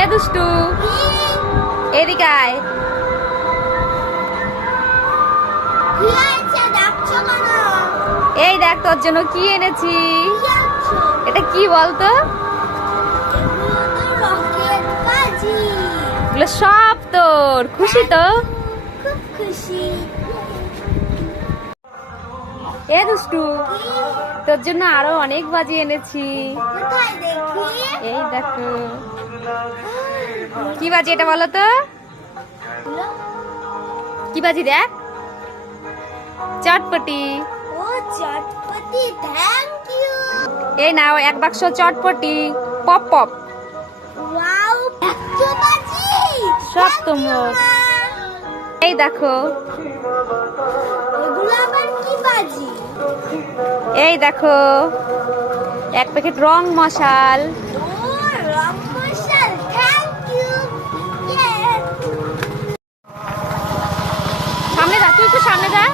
এ দুষ্টু। এদিকে আয়। এই দেখ তোর জন্য কি এনেছি। এটা কি বলতো? এগুলো সব তোর। খুশি তো? খুব খুশি এ দুষ্টু তোর জন্য আরও অনেক বাজি এনেছি। এই দেখো। কি বাজি এটা বলো তো? কি বাজি দেখ? চটপটি। ও চটপটি থ্যাংক ইউ এই নাও এক বাক্স চটপটি। Pop pop. ওয়াও সব তোমার। এই দেখো। এই দেখো। এক প্যাকেট রং মশাল। তুই একটু সামনে যা।